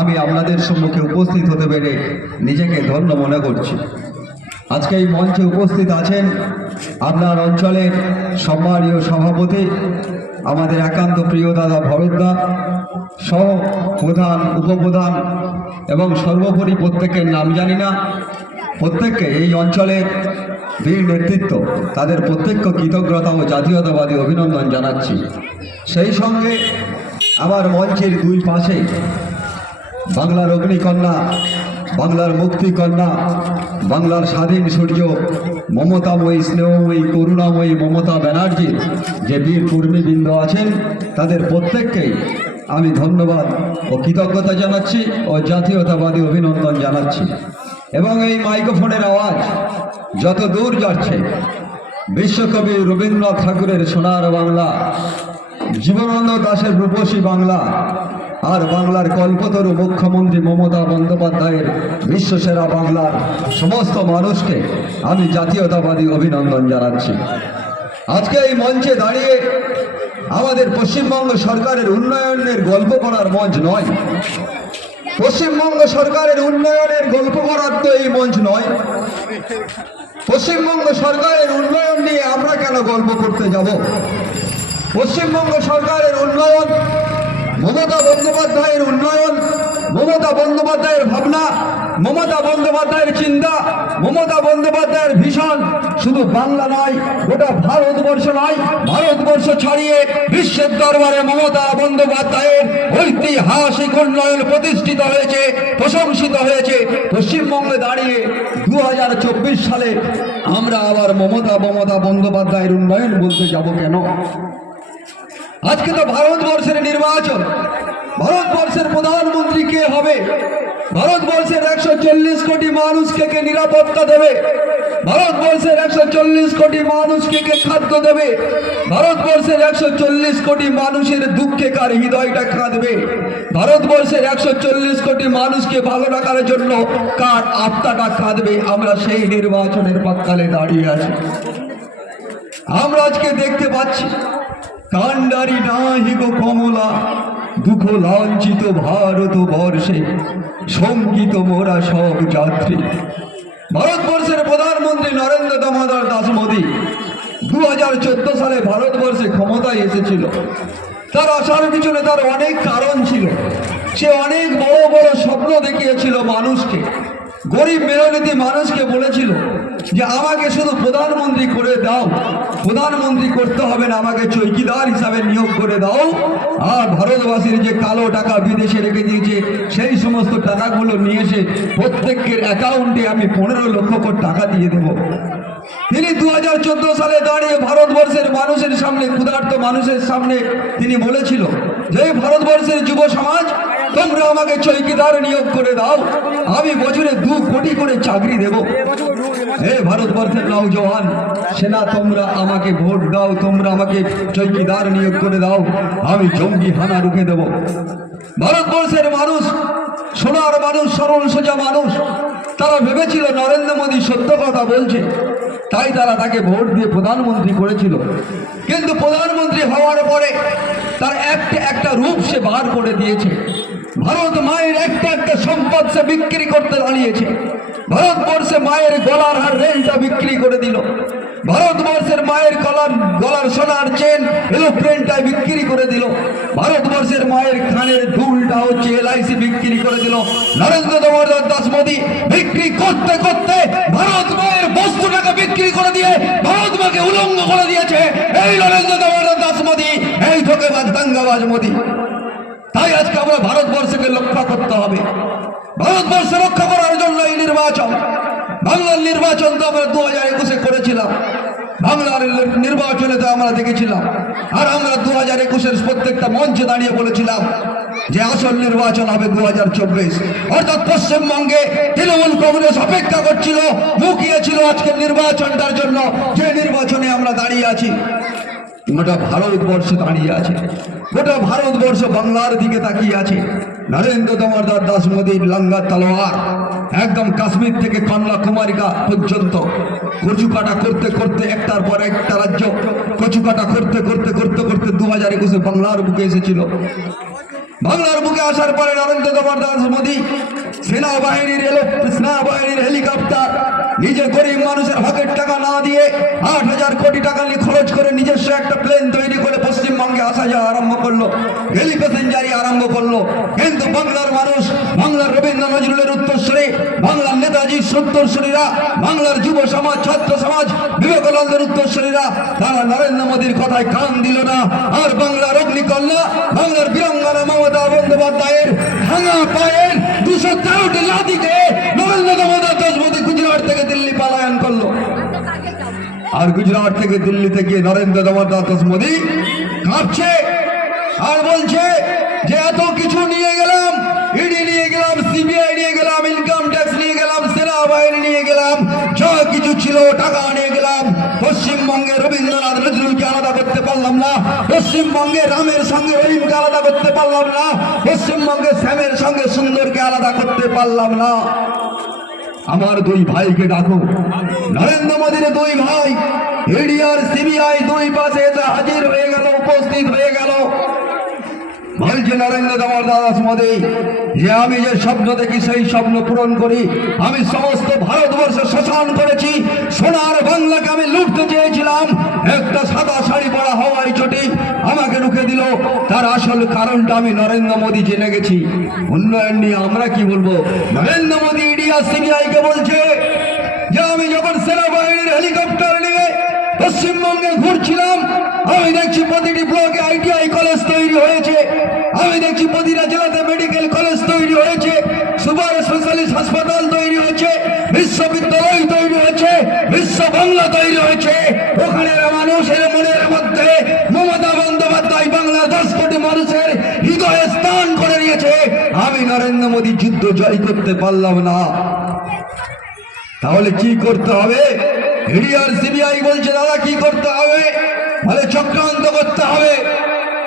আমি আপনাদের সম্মুখে উপস্থিত হতে পেরে নিজেকে ধন্য মনে করছি। আজকে এই মঞ্চে উপস্থিত আছেন আপনার অঞ্চলের সম্মানীয় সভাপতি, আমাদের একান্ত প্রিয় দাদা ভরতদা সহ প্রধান, উপপ্রধান এবং সর্বোপরি প্রত্যেকের নাম জানি না, প্রত্যেককে এই অঞ্চলের বীর নেতৃত্ব, তাদের প্রত্যেককে কৃতজ্ঞতা ও জাতীয়তাবাদী অভিনন্দন জানাচ্ছি। সেই সঙ্গে আমার মঞ্চের দুই পাশে বাংলার অগ্নিকন্যা, বাংলার মুক্তিকন্যা, বাংলার স্বাধীন সূর্য, মমতাময়ী, স্নেহময়ী, করুণাময়ী মমতা ব্যানার্জির যে বীর কর্মীবৃন্দ আছেন, তাদের প্রত্যেককেই আমি ধন্যবাদ ও কৃতজ্ঞতা জানাচ্ছি ও জাতীয়তাবাদী অভিনন্দন জানাচ্ছি। এবং এই মাইক্রোফোনের আওয়াজ যত দূর যাচ্ছে, বিশ্বকবি রবীন্দ্রনাথ ঠাকুরের সোনার বাংলা, জীবনানন্দ দাশের রূপসী বাংলা, আর বাংলার কল্পতরু মুখ্যমন্ত্রী মমতা বন্দ্যোপাধ্যায়ের বিশ্বসেরা বাংলার সমস্ত মানুষকে আমি জাতীয়তাবাদী অভিনন্দন জানাচ্ছি। আজকে এই মঞ্চে দাঁড়িয়ে আমাদের পশ্চিমবঙ্গ সরকারের উন্নয়নের গল্প করার মঞ্চ নয়। পশ্চিমবঙ্গ সরকারের উন্নয়নের গল্প করার তো এই মঞ্চ নয়। পশ্চিমবঙ্গ সরকারের উন্নয়ন নিয়ে আমরা কেন গল্প করতে যাব? পশ্চিমবঙ্গ সরকারের উন্নয়ন, মমতা বন্দ্যোপাধ্যায়ের উন্নয়ন, মমতা বন্দ্যোপাধ্যায়ের ভাবনা, মমতা বন্দ্যোপাধ্যায়ের চিন্তা, মমতা বন্দ্যোপাধ্যায়ের ভীষণ শুধু বাংলা নয়, গোটা ভারতবর্ষ নয়, ভারতবর্ষ ছাড়িয়ে বিশ্বের দরবারে মমতা বন্দ্যোপাধ্যায়ের ঐতিহাসিক উন্নয়ন প্রতিষ্ঠিত হয়েছে, প্রশংসিত হয়েছে। পশ্চিমবঙ্গে দাঁড়িয়ে 2024 সালে আমরা আবার মমতা বন্দ্যোপাধ্যায়ের উন্নয়ন বলতে যাব কেন? আজকে তো ভারতবর্ষের নির্বাচন, ভারতবর্ষের প্রধানমন্ত্রী কে হবে? ভারতবর্ষের 140 কোটি মানুষকে কে নিরাপত্তা দেবে? ভারতবর্ষের 140 কোটি মানুষকে কে খাদ্য দেবে? ভারতবর্ষের 140 কোটি মানুষের দুঃখে কার হৃদয়টা কাঁদবে? ভারতবর্ষের 140 কোটি মানুষকে ভালো রাখার জন্য কার আত্মাটা কাঁদবে? আমরা সেই নির্বাচনের প্রাক্কালে দাঁড়িয়ে আছি। আমরা আজকে দেখতে পাচ্ছি কান্ডারি নাহি গো কমলা, দুঃখ লাঞ্ছিত ভারত বর্ষে, শঙ্কিত মোরা সব যাত্রী। ভারতবর্ষের প্রধানমন্ত্রী নরেন্দ্র দামোদর দাস মোদী 2014 সালে ভারতবর্ষে ক্ষমতায় এসেছিল। তার আসার পিছনে তার অনেক কারণ ছিল। সে অনেক বড় বড় স্বপ্ন দেখিয়েছিল মানুষকে, গরিব মেহনতি মানুষকে বলেছিল যে আমাকে শুধু প্রধানমন্ত্রী করে দাও, প্রধানমন্ত্রী করতে হবে না, আমাকে চৌকিদার হিসাবে নিয়োগ করে দাও, আর ভারতবাসীর যে কালো টাকা বিদেশে রেখে দিয়েছে সেই সমস্ত টাকাগুলো নিয়ে এসে প্রত্যেকের অ্যাকাউন্টে আমি 15 লক্ষ করে টাকা দিয়ে দেব। তিনি 2014 সালে দাঁড়িয়ে ভারতবর্ষের মানুষের সামনে, ক্ষুধার্ত মানুষের সামনে তিনি বলেছিল যে ভারতবর্ষের যুব সমাজ, তোমরা আমাকে চৌকিদার নিয়োগ করে দাও, আমি বছরে 2 কোটি করে চাকরি দেব। হে ভারতবর্ষের নওজওয়ান সেনা, তোমরা আমাকে ভোট দাও, তোমরা আমাকে চৌকিদার নিয়োগ করে দাও, আমি জঙ্গি হানা রুখে দেব। ভারতবর্ষের মানুষ, সোনার মানুষ, সরল সোজা মানুষ, তারা ভেবেছিল নরেন্দ্র মোদী সত্য কথা বলছে, তাই তারা তাকে ভোট দিয়ে প্রধানমন্ত্রী করেছিল। কিন্তু প্রধানমন্ত্রী হওয়ার পরে তার একটা রূপ সে বার করে দিয়েছে। ভারত মায়ের একটা সম্পদ সে বিক্রি করতে দাঁড়িয়েছে। ভারতবর্ষে মায়ের গলার হার রেলটা বিক্রি করে দিল। ভারতবর্ষের মায়ের গলার সোনার চেন এরোপ্লেনটা বিক্রি করে দিল। ভারতবর্ষের মায়ের কানের দুলটা হচ্ছে LIC বিক্রি করে দিল। নরেন্দ্র দামোদর দাস মোদী বিক্রি করতে করতে ভারত মায়ের বস্তুটাকে বিক্রি করে দিয়ে ভারত মাকে উলঙ্গ করে দিয়েছে এই নরেন্দ্র দামোদর দাস মোদী, এই ধোঁকেবাজ দাঙ্গাবাজ মোদী। তাই আজকে আমরা ভারতবর্ষকে রক্ষা করতে হবে। ভারতবর্ষ রক্ষা করার জন্য এই নির্বাচন, বাংলার নির্বাচন তো আমরা 2021-এ করেছিলাম। বাংলার নির্বাচনে তো আমরা দেখেছিলাম, আর আমরা 2021-এর প্রত্যেকটা মঞ্চে দাঁড়িয়ে বলেছিলাম যে আসল নির্বাচন হবে 2024। অর্থাৎ পশ্চিমবঙ্গে তৃণমূল কংগ্রেস অপেক্ষা করছিল, মুখিয়েছিল আজকের নির্বাচনটার জন্য, যে নির্বাচনে আমরা দাঁড়িয়ে আছি। গোটা ভারতবর্ষ দাঁড়িয়ে আছে, গোটা ভারতবর্ষ বাংলার দিকে তাকিয়ে আছে। নরেন্দ্র দামোদর দাস মোদীর লাঙ্গা তলোয়ার একদম কাশ্মীর থেকে কন্যাকুমারিকা পর্যন্ত কচুকাটা করতে করতে একটার পর একটা রাজ্য কচুকাটা করতে করতে করতে করতে 2021-এ বাংলার বুকে এসেছিল। বাংলার বুকে আসার পরে নরেন্দ্র দাস মোদী সেনাবাহিনীর হেলিকপ্টার নিজে গরিব মানুষের হকের টাকা না দিয়ে 8,000 কোটি টাকা নিয়ে খরচ করে নিজস্ব একটা প্লেন তৈরি করে পশ্চিমবঙ্গে আসা যাওয়া আরম্ভ করলো, হেলি প্যাসেঞ্জারি আরম্ভ করলো। কিন্তু বাংলার মানুষ, বাংলার রবীন্দ্র নজরুলের উত্তরসূরি, বাংলার নেতাজির উত্তরসূরিরা, বাংলার যুব সমাজ, ছাত্র সমাজ, বিবেকানন্দের উত্তরসূরিরা তারা নরেন্দ্র মোদীর কথায় কান দিল না। আর বাংলার অগ্নিকন্যা, বাংলার বীরাঙ্গনা মমতা বন্দ্যোপাধ্যায়ের ভাঙা পায়ের 213টি লাঠিকে নরেন্দ্র দাস মোদী গুজরাট থেকে দিল্লি পলায়ন করলো। আর গুজরাট থেকে দিল্লিতে গিয়ে নরেন্দ্র দাস মোদী কাঁপছে আর বলছে যে এত কিছু নিয়ে গেলাম, ইডি নিয়ে গেলাম, সিবিআই নিয়ে গেলাম, ইনকাম ট্যাক্স নিয়ে গেলাম, সেনাবাহিনী নিয়ে গেলাম, যা কিছু ছিল টাকা নিয়ে গেলাম, পশ্চিমবঙ্গে রবীন্দ্রনাথ নজরুলকে আলাদা করতে পারলাম না, পশ্চিমবঙ্গে রামের সঙ্গে রহিমকে আলাদা করতে পারলাম না, পশ্চিমবঙ্গে শ্যামের সঙ্গে সুন্দরকে আলাদা করতে পারলাম না। আমার দুই ভাইকে ডাকো। নরেন্দ্র মোদীর দুই ভাই ইডি আর সিবিআই দুই পাশে এসে হাজির হয়ে গেল, উপস্থিত হয়ে গেল। বলছে নরেন্দ্র দাস মোদী যে আমি যে স্বপ্ন দেখি সেই স্বপ্ন পূরণ করি। আমি সমস্ত ভারতবর্ষে শাসন করেছি, সোনার বাংলাকে আমি লুটতে চেয়েছিলাম, একটা সাদা শাড়ি পরা হওয়াই চটি আমাকে রুখে দিল। তার আসল কারণটা আমি নরেন্দ্র মোদী জেনে গেছি। উন্নয়ন নিয়ে আমরা কি বলবো? নরেন্দ্র মোদী ইডি আর সিবিআই কে বলছে যে আমি যখন সেনাবাহিনীর হেলিকপ্টার নিয়ে পশ্চিমবঙ্গে ঘুরছিলাম, আমি দেখছি প্রতিটি ব্লকে ITI কলেজ তৈরি হয়েছে, আমি দেখছি প্রতিটা জেলাতে মেডিকেল কলেজ তৈরি হয়েছে, সুপার স্পেশালিস্ট হাসপাতাল তৈরি হয়েছে, বিশ্ববিদ্যালয় তৈরি হয়েছে, বিশ্ব বাংলা তৈরি হয়েছে। ওখানের মানুষের মনের মধ্যে মমতা বন্দ্যোপাধ্যায় বাংলার 10 কোটি মানুষের হৃদয়ে স্থান করে নিয়েছে। আমি নরেন্দ্র মোদী যুদ্ধ জয় করতে পারলাম না। তাহলে কি করতে হবে? ইডি আর সিবিআই বলছে দাদা কি করতে হবে? বলে চক্রান্ত করতে হবে।